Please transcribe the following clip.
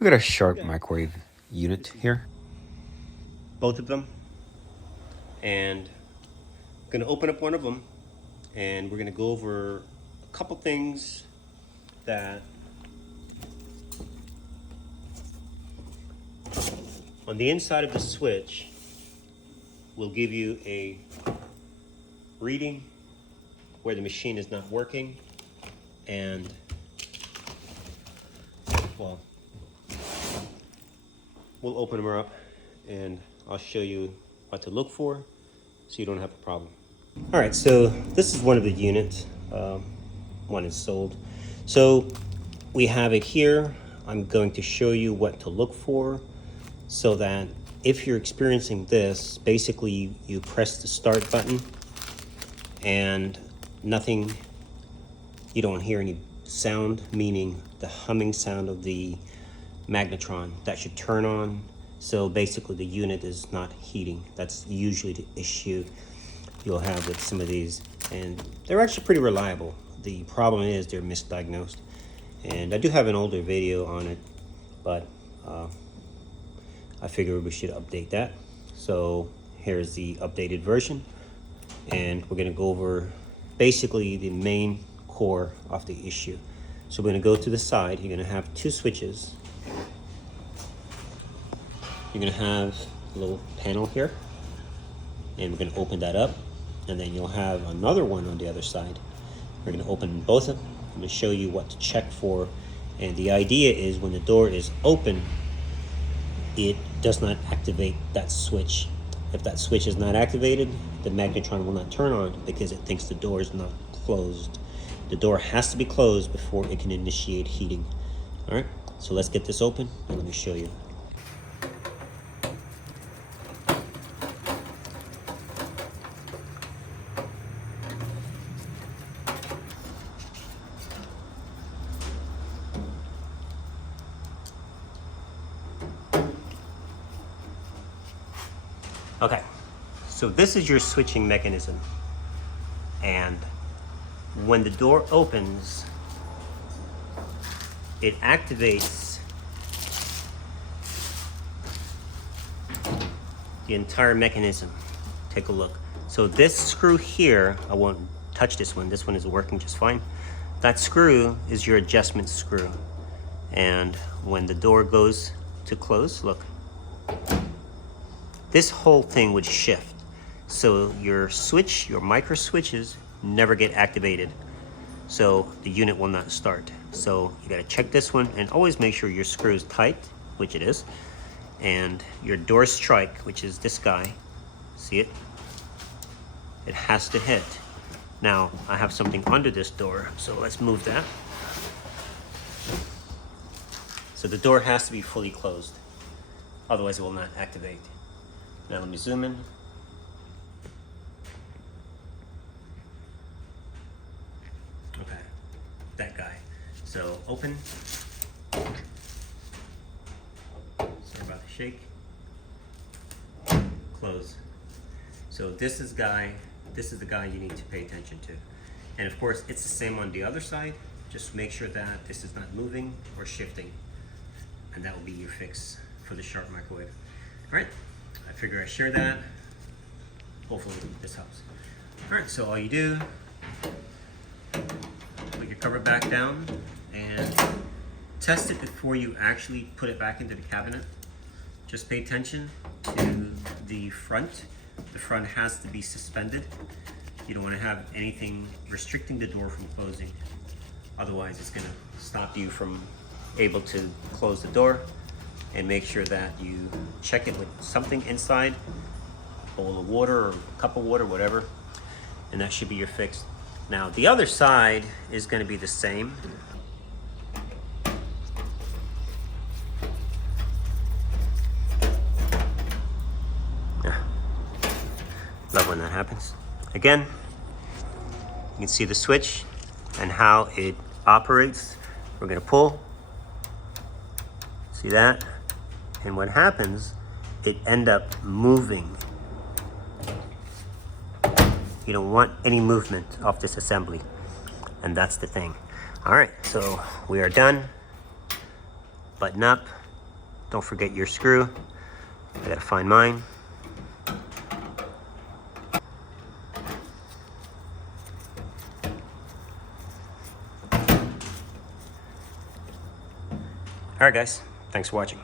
We got a Sharp microwave unit here. Both of them. And I'm gonna open up one of them and we're gonna go over a couple things that on the inside of the switch will give you a reading where the machine is not working, and well, we'll open them up and I'll show you what to look for so you don't have a problem. All right, so this is one of the units. One is sold. So we have it here. I'm going to show you what to look for so that if you're experiencing this, basically you press the start button and nothing, you don't hear any sound, meaning the humming sound of the magnetron. That should turn on. So basically the unit is not heating. That's usually the issue you'll have with some of these, and they're actually pretty reliable. The problem is they're misdiagnosed, and I do have an older video on it, but I figured we should update that. So here's the updated version, and we're gonna go over basically the main core of the issue. So we're gonna go to the side. You're gonna have two switches. You're gonna have a little panel here, and we're gonna open that up, and then you'll have another one on the other side. We're gonna open both of them. I'm gonna show you what to check for, and the idea is when the door is open, it does not activate that switch. If that switch is not activated, the magnetron will not turn on because it thinks the door is not closed. The door has to be closed before it can initiate heating. All right, so let's get this open and let me show you. Okay, so this is your switching mechanism, and when the door opens, it activates the entire mechanism. Take a look. So this screw here, I won't touch this one is working just fine. That screw is your adjustment screw, and when the door goes to close, look, this whole thing would shift. So your switch, your micro switches never get activated. So the unit will not start. So you gotta check this one and always make sure your screw is tight, which it is, and your door strike, which is this guy, see it? It has to hit. Now I have something under this door, so let's move that. So the door has to be fully closed, otherwise it will not activate. Now let me zoom in. Okay, that guy. So open. Sorry about the shake. Close. So this is the guy you need to pay attention to. And of course, it's the same on the other side. Just make sure that this is not moving or shifting. And that will be your fix for the Sharp microwave. All right. I figure I share that. Hopefully this helps. All right, so all you do, put your cover back down and test it before you actually put it back into the cabinet. Just pay attention to the front. The front has to be suspended. You don't want to have anything restricting the door from closing. Otherwise, it's going to stop you from able to close the door. And make sure that you check it with something inside, a bowl of water or a cup of water, whatever, and that should be your fix. Now the other side is going to be the same. Love when that happens. Again, you can see the switch and how it operates. We're going to pull. See that? And what happens, it end up moving. You don't want any movement off this assembly. And that's the thing. All right, so we are done. Button up, Don't forget your screw. I gotta find mine. All right, guys. Thanks for watching.